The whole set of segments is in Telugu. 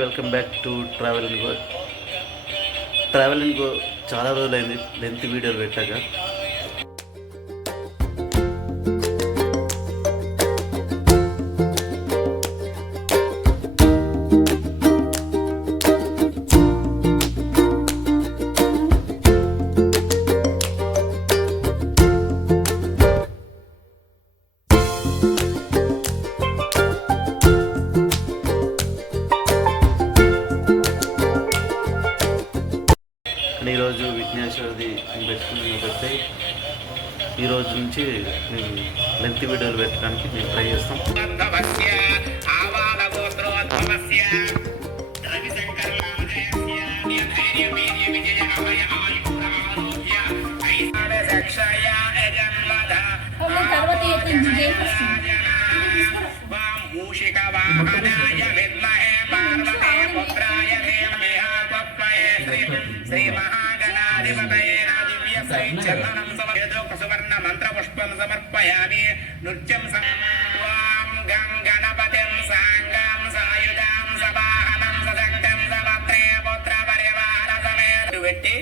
Welcome back to travel and go travel and go చాలా రోజులైంది లెంత్ వీడియోలు పెట్టాక. పెట్టుకుని పెడితే ఈ రోజు నుంచి మేము లెంత్ వీడియోలు పెట్టడానికి మేము ట్రై చేస్తాం. ఉద్భవస్య ఆవాలగోత్రోద్భవస్య రవిశంకరనామధేయస్య దివ్య సువర్ణ మంత్ర పుష్పం సమర్పయామి. నృత్యం గం గణపతిం సాంగం సాయుధాం సబాహనం సదక్తం సవత్రే పుత్ర పరివార సమేత. పెట్టి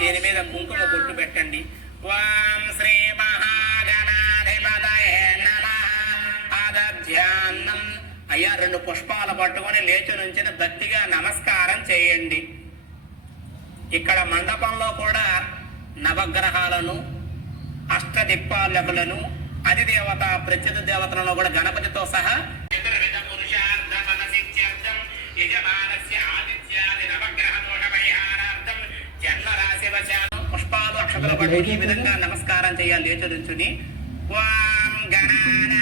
దీని మీద కుంకుమ బొట్టు పెట్టండి. వాం శ్రీ మహాగణాధిపతయే నమః. ఆదధ్యాన్నం అయ్యా రెండు పుష్పాలు పట్టుకొని లేచి నుంచిన భక్తిగా నమస్కారం చేయండి. ఇక్కడ మండపంలో కూడా నవగ్రహాలను అష్టదిక్పాలకులను అధిదేవత ప్రత్యుత దేవతలను కూడా గణపతితో సహా పుష్పాలు అక్షతలు పట్టుకుని ఈ విధంగా నమస్కారం చేయాలి లేచి వాం గణానాంద్ర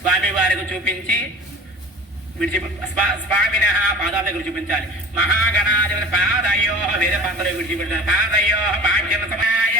స్వామి వారికి చూపించి విడిచి స్వామిన పాదాల దగ్గర చూపించాలి. మహాగణాధిపతి పాదయో వేద పాత్రలో విడిచిపెట్టాలి. పాదయో భాగ్యం సమాయ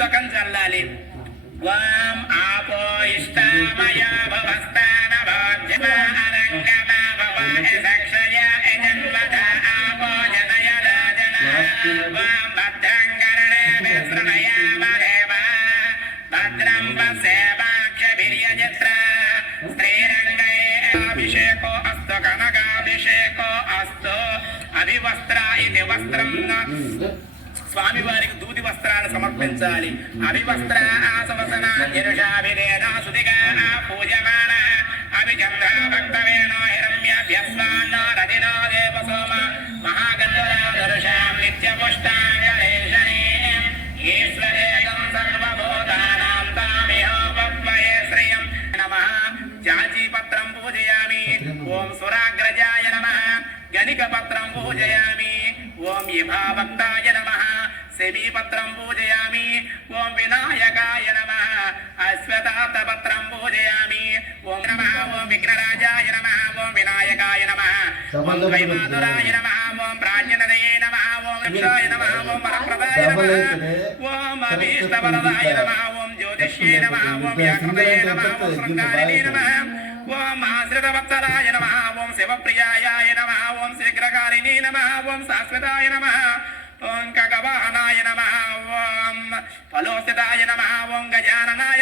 ఇప్పుడు చల్లాలి. ఓం ఆపో ఇష్టామయ భవస్థాన భద్రం కర్ణే విశృణయామ దేవ కనకాభిషేకో అస్తు. అభివస్త్ర ఇది వస్త్రం స్వామి వారికి దూది వస్త్రాలు సమర్పించాలి. అభివస్త్ర ఆసవసన జరుషాభిరేనా పూజమాన అభిచంద్ర భక్తవేణో హిరణ్యభ్యస్వాన్నో రదినో దేవసోమ. మహాగంధరా దరుషాం నిత్యపుష్టాంగరేషణే. ఈశ్వరేయం సర్వభూతానాం తామిహో శ్రియం నమః. జాజీపత్రం పూజయామి. ఓం సురాగ్రజాయ నమః. గణికపత్రం పూజయామి. ఓం ఇభాభక్తాయ నమః. శమీపత్రం పూజయామి ఓం వినాయకాయ నమః అశ్వతాతపత్రం పూజయామి ఓం నమః ఓం విఘ్నరాజాయ నమః ఓం వినాయకాయ నమః ఓం ద్వైమాతురాయ నమః ఓం ప్రాజ్ఞనదయే నమః ఓం లక్షాయ నమః ఓం వరప్రదాయ నమః ఓం అభీష్టవరదాయ నమః ఓం జ్యోతిష్యే నమః ఓం వ్యాకృతయే నమః ఓం శృంగారిణే నమః ఓం ఆశ్రితవత్సలాయ నమః ఓం శివప్రియాయ నమః ఓం శీఘ్రకారిణీ నమః ఓం శాశ్వతాయ నమః ఓం కగవాహనాయ నమ ఓం ఫలోస్థితాయ నమ ఓం గజాననాయ